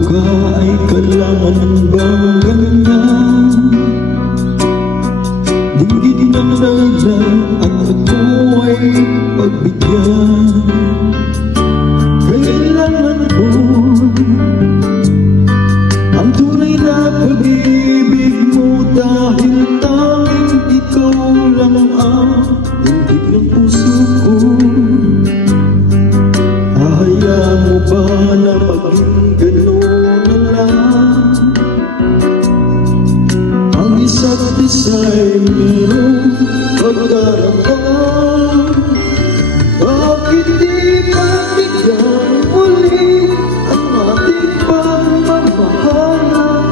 ka ay kailangan bang ganyan? Dinggin ng dahilan at ako ay pagbigyan. Kailangan ko ang tunay na pag-ibig mo, dahil tanging ikaw lang ang tindig ng puso ko. Hahayaan mo ba na maging gano'n na lang? Ang isa't isa'y mayroong pagdarama. Bakit di pagbigyan muli ang ating pagmamahalan?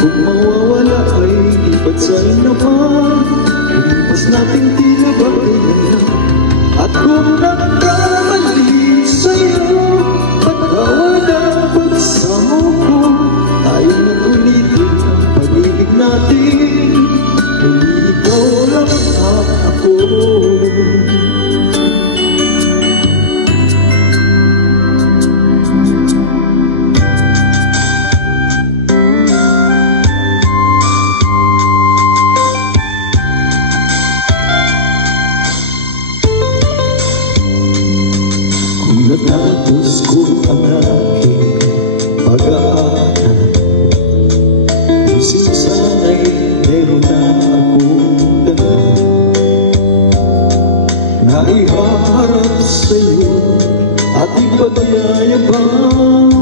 Kung mawawala ay di ba't sa'yo naman? Lumipas nating tila ba kailan? At kung nagkamali sa'yo, pagkawad ang pagsamo ko, tayo na ulitin ang pag-ibig natin. Kung ikaw lang ako. Kung natapos ko ang aking pag-aaral, isip sana'y meron na akong dala na ihaharap sa'yo at ipagyayabang.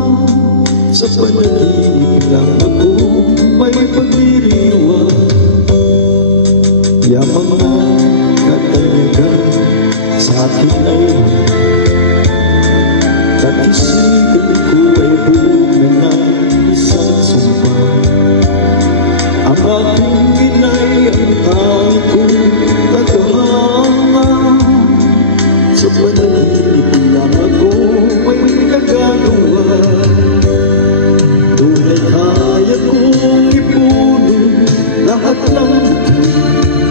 Sa panaginip lang ako may pagdiriwang, yamang na katanyagan sa akin ay katisigan ko ay bunga ng isang sumpa. Ang aking inay ang tanging kong tagahanga. Sa panaginip lang ako may nagagawa. Tunay kaya kong ipunin lahat ng buhay.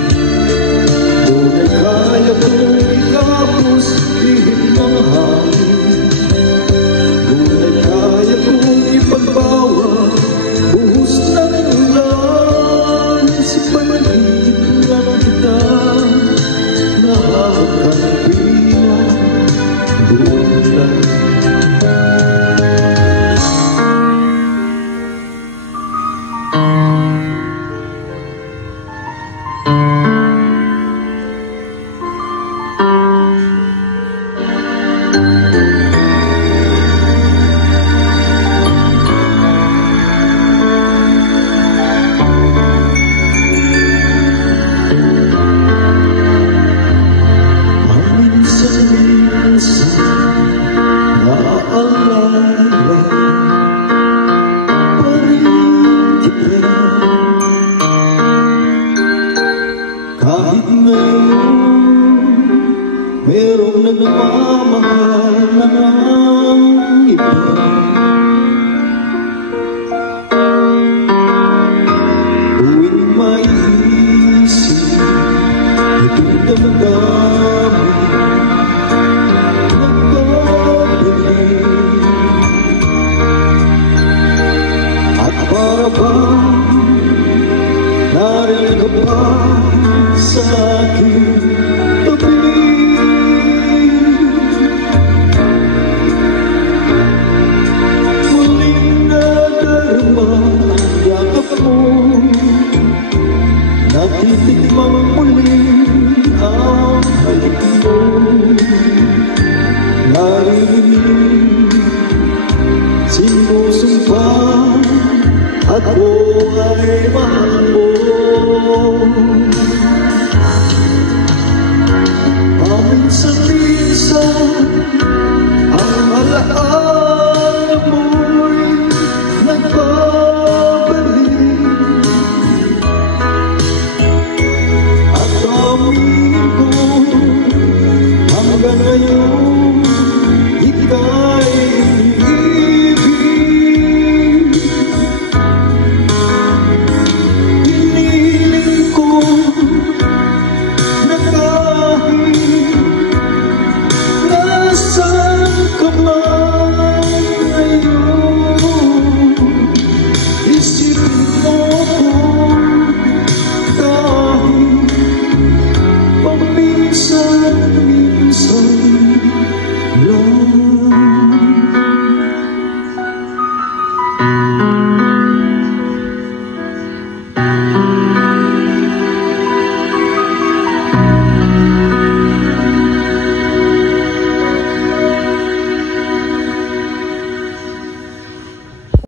Tunay kaya kong ikapos lihim ng hangin. Tunay kaya kong ipagbawa buhos ng ulan. Sa panaginip lang kita nakakapilan doon lang. Kahit ngayon merong nagmamahal ng iba, tuwing maiisip itong damdamin nagkabili. At para bang narin ka pa sa aking tabi? Muling nadarama ang yakap mo, natitikmang muli ang halik mo. Narinig sinusumpa ako ay mahal.